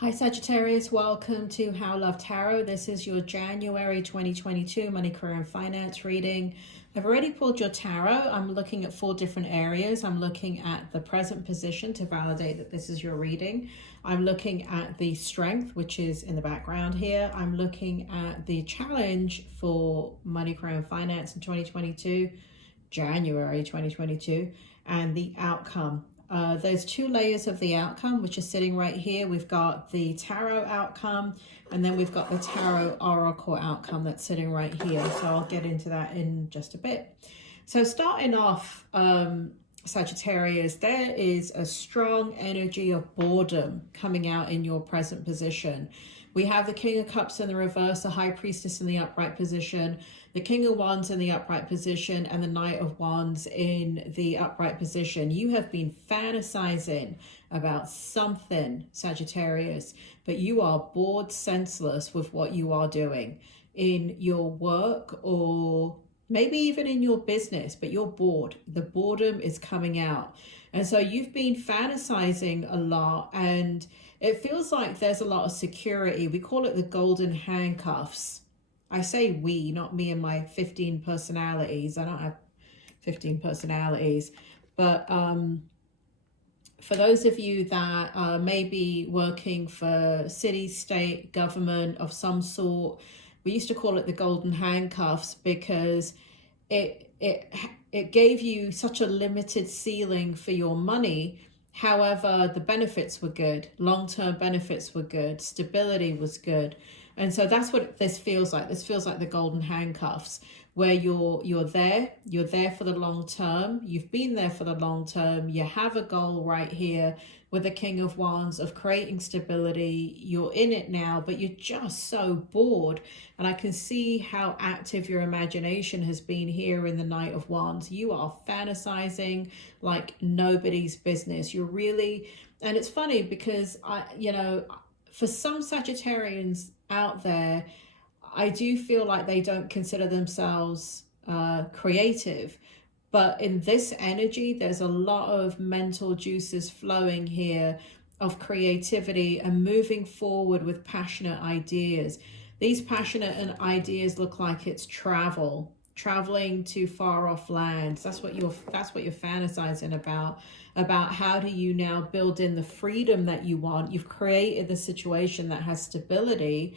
Hi Sagittarius, welcome to How Love Tarot. This is your January 2022 money, career and finance reading. I've already pulled your tarot. I'm looking at 4 different areas. I'm looking at the present position to validate that this is your reading. I'm looking at the strength, which is in the background here. I'm looking at the challenge for money, career and finance in 2022, January 2022, and the outcome. There's 2 layers of the outcome, which is sitting right here. We've got the tarot outcome, and then we've got the tarot oracle outcome that's sitting right here. So I'll get into that in just a bit. So starting off, Sagittarius, there is a strong energy of boredom coming out in your present position. We have the King of Cups in the reverse, the High Priestess in the upright position, the King of Wands in the upright position, and the Knight of Wands in the upright position. You have been fantasizing about something, Sagittarius, but you are bored senseless with what you are doing in your work or maybe even in your business, but you're bored. The boredom is coming out. And so you've been fantasizing a lot, and it feels like there's a lot of security. We call it the golden handcuffs. I say we, not me and my 15 personalities. I don't have 15 personalities. But for those of you that may be working for city, state, government of some sort, we used to call it the golden handcuffs because it gave you such a limited ceiling for your money. However, the benefits were good. Long-term benefits were good. Stability was good. And so that's what this feels like. This feels like the golden handcuffs, where you're there for the long term. You've been there for the long term. You have a goal right here with the King of Wands of creating stability. You're in it now, but you're just so bored. And I can see how active your imagination has been here in the Knight of Wands. You are fantasizing like nobody's business. You're really, and it's funny because for some Sagittarians out there, I do feel like they don't consider themselves creative. But in this energy, there's a lot of mental juices flowing here of creativity and moving forward with passionate ideas. These passionate ideas look like it's traveling to far off lands. That's what you're fantasizing about how do you now build in the freedom that you want. You've created the situation that has stability.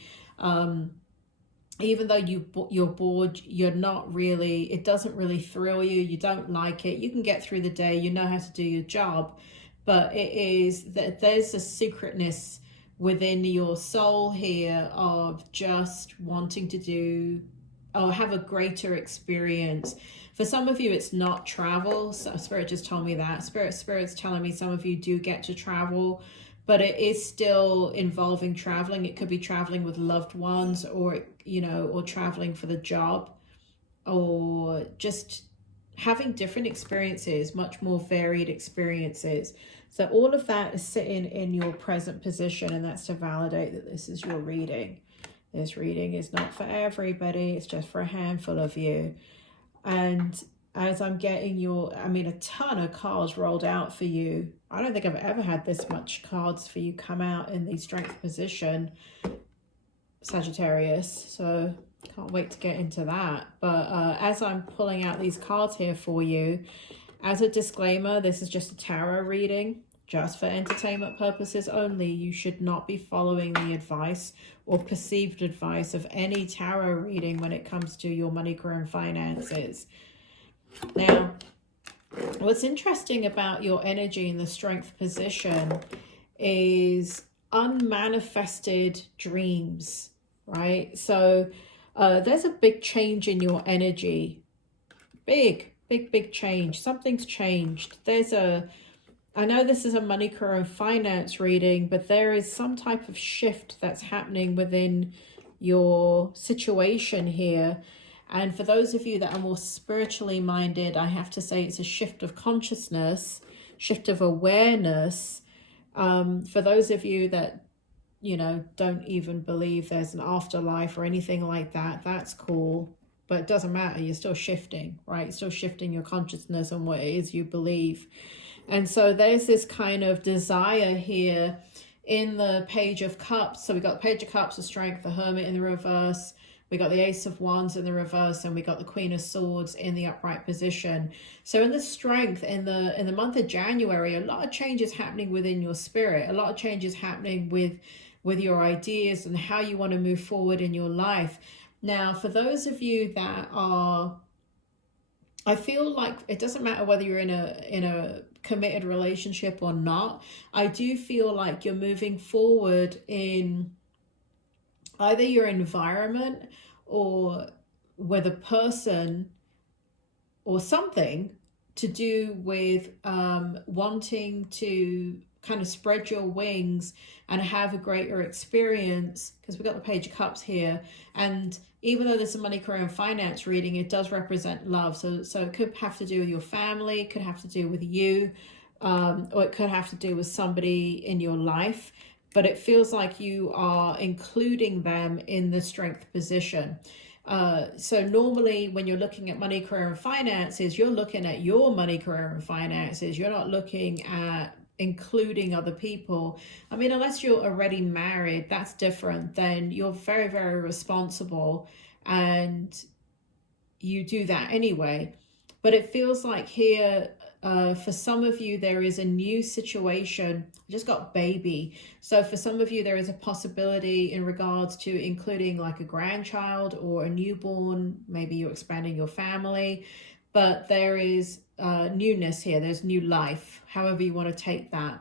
Even though you're bored, you're not really, it doesn't really thrill you, you don't like it, you can get through the day, you know how to do your job, but it is that there's a secretness within your soul here of just wanting to do or have a greater experience. For some of you, it's not travel. So Spirit just told me that. Spirit's telling me some of you do get to travel, but it is still involving traveling. It could be traveling with loved ones, or or traveling for the job, or just having different experiences, much more varied experiences. So all of that is sitting in your present position, and that's to validate that this is your reading. This reading is not for everybody. It's just for a handful of you. And as I'm getting a ton of cards rolled out for you. I don't think I've ever had this much cards for you come out in the strength position, Sagittarius. So can't wait to get into that. But as I'm pulling out these cards here for you, as a disclaimer, this is just a tarot reading, just for entertainment purposes only. You should not be following the advice or perceived advice of any tarot reading when it comes to your money, career, and finances. Now, what's interesting about your energy in the strength position is unmanifested dreams, right? So there's a big change in your energy. Big change. Something's changed. I know this is a money, career, and finance reading, but there is some type of shift that's happening within your situation here. And for those of you that are more spiritually minded, I have to say it's a shift of consciousness, shift of awareness. For those of you that, don't even believe there's an afterlife or anything like that, that's cool. But it doesn't matter. You're still shifting, right? You're still shifting your consciousness on what it is you believe. And so there's this kind of desire here in the Page of Cups. So we got the Page of Cups, the Strength, the Hermit in the reverse. We got the Ace of Wands in the reverse, and we got the Queen of Swords in the upright position. So in the Strength, in the month of January, a lot of changes happening within your spirit, a lot of changes happening with your ideas and how you want to move forward in your life. Now, for those of you that are, I feel like it doesn't matter whether you're in a committed relationship or not. I do feel like you're moving forward in either your environment or with a person or something to do with wanting to kind of spread your wings and have a greater experience, because we've got the Page of Cups here. And even though there's a money, career, and finance reading, it does represent love. So it could have to do with your family, it could have to do with you, or it could have to do with somebody in your life. But it feels like you are including them in the Strength position. So normally when you're looking at money, career, and finances, you're looking at your money, career, and finances. You're not looking at including other people. I mean, unless you're already married, that's different. Then you're very, very responsible and you do that anyway. But it feels like here, for some of you, there is a new situation. I just got baby. So for some of you, there is a possibility in regards to including like a grandchild or a newborn. Maybe you're expanding your family, but there is newness here. There's new life, however you want to take that.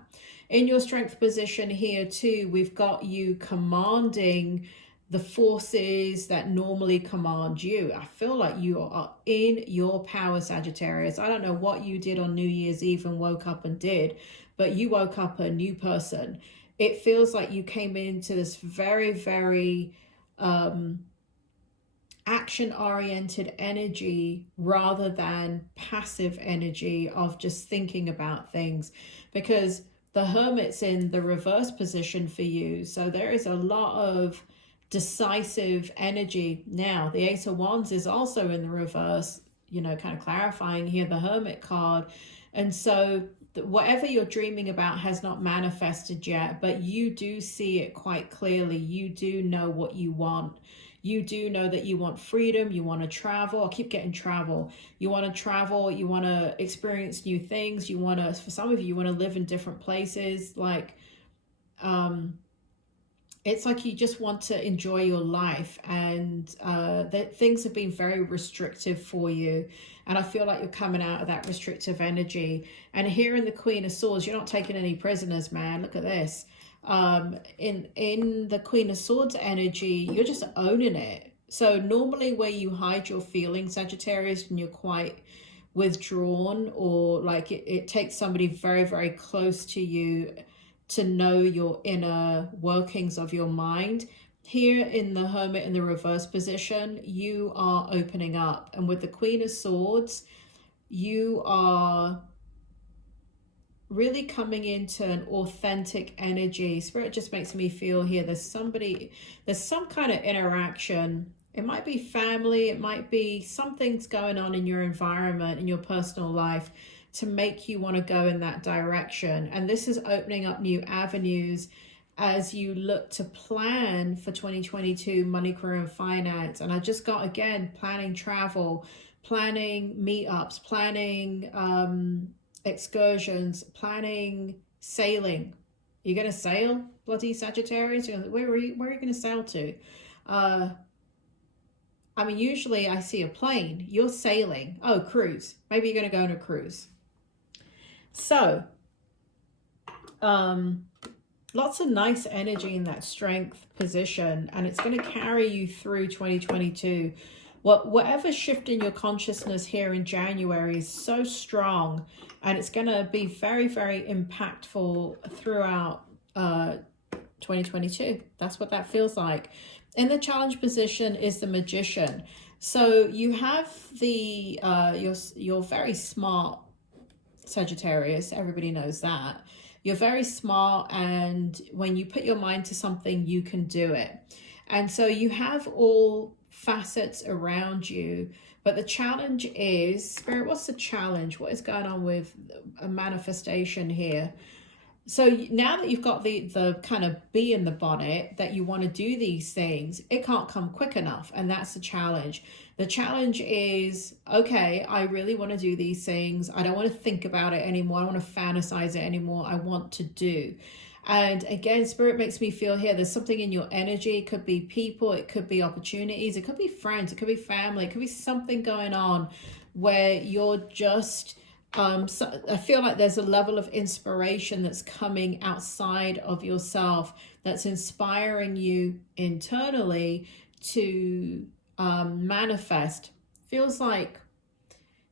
In your Strength position here too, we've got you commanding the forces that normally command you. I feel like you are in your power, Sagittarius. I don't know what you did on New Year's Eve and woke up and did, but you woke up a new person. It feels like you came into this very, very action-oriented energy rather than passive energy of just thinking about things, because the Hermit's in the reverse position for you. So there is a lot of decisive energy. Now the Ace of Wands is also in the reverse, you know, kind of clarifying here the Hermit card. And so whatever you're dreaming about has not manifested yet, but you do see it quite clearly. You do know what you want. You do know that you want freedom, you want to travel. I keep getting travel. You want to travel, you want to experience new things. You want to, for some of you, you want to live in different places. Like, it's like you just want to enjoy your life, and that things have been very restrictive for you. And I feel like you're coming out of that restrictive energy. And here in the Queen of Swords, you're not taking any prisoners, man. Look at this. In the Queen of Swords energy, you're just owning it. So normally where you hide your feelings, Sagittarius, and you're quite withdrawn, or like it takes somebody very, very close to you to know your inner workings of your mind. Here in the Hermit in the reverse position, you are opening up. And with the Queen of Swords, you are really coming into an authentic energy. Spirit just makes me feel here there's some kind of interaction. It might be family, it might be something's going on in your environment, in your personal life, to make you want to go in that direction. And this is opening up new avenues as you look to plan for 2022 money, career, and finance. And I just got, again, planning travel, planning meetups, planning excursions, planning sailing. You're going to sail, bloody Sagittarius? Where are you going to sail to? I mean, usually I see a plane. You're sailing. Oh, cruise. Maybe you're going to go on a cruise. So, lots of nice energy in that Strength position, and it's going to carry you through 2022. Whatever shift in your consciousness here in January is so strong, and it's going to be very, very impactful throughout 2022. That's what that feels like. In the challenge position is the Magician. So you have the you're very smart, Sagittarius. Everybody knows that. You're very smart, and when you put your mind to something, you can do it. And so you have all facets around you, but the challenge is, Spirit, what's the challenge? What is going on with a manifestation here? So now that you've got the kind of bee in the bonnet that you want to do these things, it can't come quick enough. And that's the challenge. The challenge is, okay, I really want to do these things. I don't want to think about it anymore. I don't want to fantasize it anymore. I want to do. And again, Spirit makes me feel here, there's something in your energy. It could be people, it could be opportunities, it could be friends, it could be family, it could be something going on where you're just, so I feel like there's a level of inspiration that's coming outside of yourself that's inspiring you internally to manifest. Feels like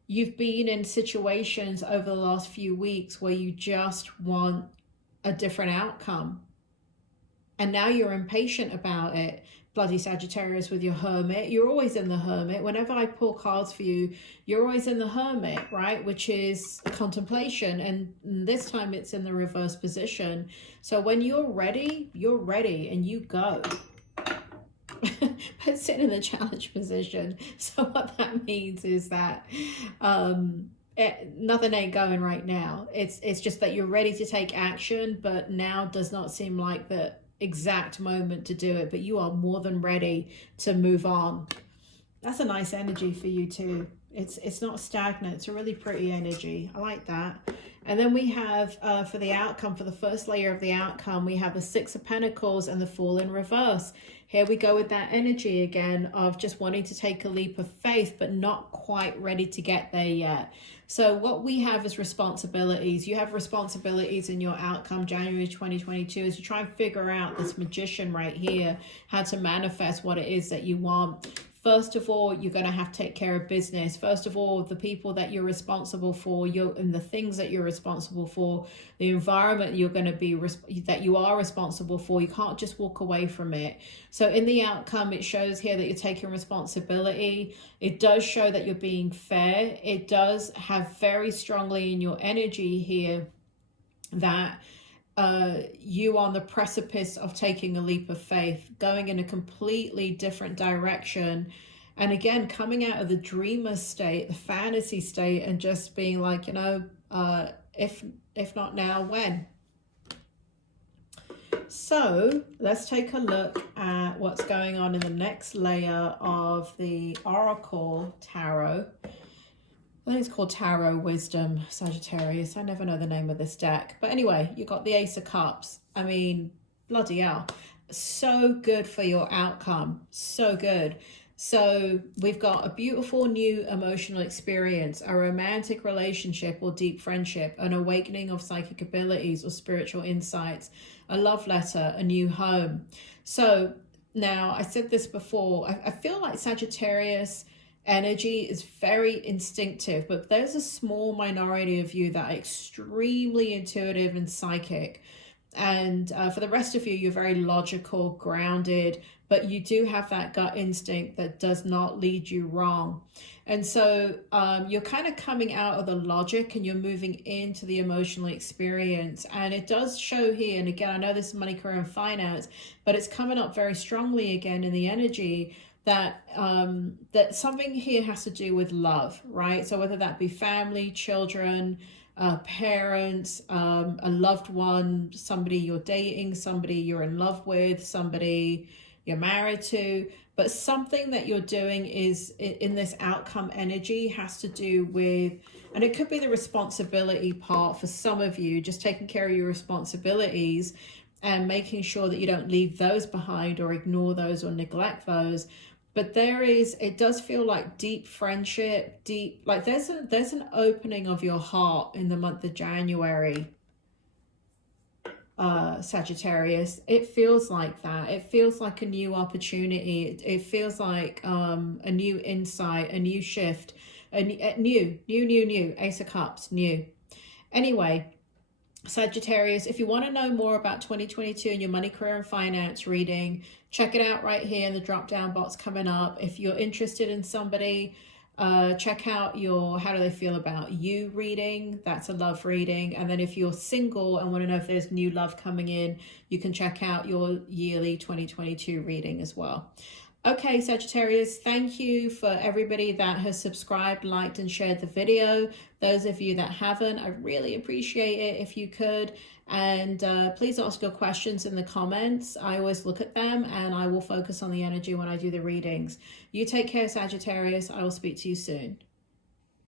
you've been in situations over the last few weeks where you just want a different outcome, and now you're impatient about it. Bloody Sagittarius with your Hermit. You're always in the Hermit. Whenever I pull cards for you, you're always in the Hermit, right? Which is contemplation, and this time it's in the reverse position. So when you're ready, and you go. But sit in the challenge position. So what that means is that nothing ain't going right now. It's just that you're ready to take action, but now does not seem like the exact moment to do it, but you are more than ready to move on. That's a nice energy for you too. It's not stagnant. It's a really pretty energy. I like that. And then we have for the outcome, for the first layer of the outcome, we have the Six of Pentacles and the Fool in reverse. Here we go with that energy again of just wanting to take a leap of faith, but not quite ready to get there yet. So what we have is responsibilities. You have responsibilities in your outcome January 2022 as you try and figure out this magician right here, how to manifest what it is that you want. First of all, you're going to have to take care of business. First of all, the people that you're responsible for, and the things that you're responsible for, the environment you're going to be that you are responsible for. You can't just walk away from it. So in the outcome, it shows here that you're taking responsibility. It does show that you're being fair. It does have very strongly in your energy here that you on the precipice of taking a leap of faith, going in a completely different direction, and again coming out of the dreamer state, the fantasy state, and just being like, you know, if not now, when? So let's take a look at what's going on in the next layer of the Oracle Tarot. I think it's called Tarot Wisdom, Sagittarius. I never know the name of this deck. But anyway, you got the Ace of Cups. I mean, bloody hell. So good for your outcome. So good. So we've got a beautiful new emotional experience, a romantic relationship or deep friendship, an awakening of psychic abilities or spiritual insights, a love letter, a new home. So now, I said this before, I feel like Sagittarius energy is very instinctive, but there's a small minority of you that are extremely intuitive and psychic, and for the rest of you, you're very logical, grounded, but you do have that gut instinct that does not lead you wrong. And so you're kind of coming out of the logic and you're moving into the emotional experience. And it does show here, and again, I know this is money, career, and finance, but it's coming up very strongly again in the energy that that something here has to do with love, right? So whether that be family, children, parents, a loved one, somebody you're dating, somebody you're in love with, somebody you're married to, but something that you're doing is in this outcome energy has to do with, and it could be the responsibility part for some of you, just taking care of your responsibilities and making sure that you don't leave those behind or ignore those or neglect those. But it does feel like deep friendship, like there's an opening of your heart in the month of January, Sagittarius. It feels like that. It feels like a new opportunity. It feels like a new insight, a new shift, a new, Ace of Cups, new. Anyway, Sagittarius, if you want to know more about 2022 and your money, career, and finance reading, check it out right here in the drop down box coming up. If you're interested in somebody, check out your How Do They Feel About You reading. That's a love reading. And then if you're single and want to know if there's new love coming in, you can check out your yearly 2022 reading as well. Okay, Sagittarius, thank you for everybody that has subscribed, liked, and shared the video. Those of you that haven't, I really appreciate it if you could. And please ask your questions in the comments. I always look at them and I will focus on the energy when I do the readings. You take care, Sagittarius. I will speak to you soon.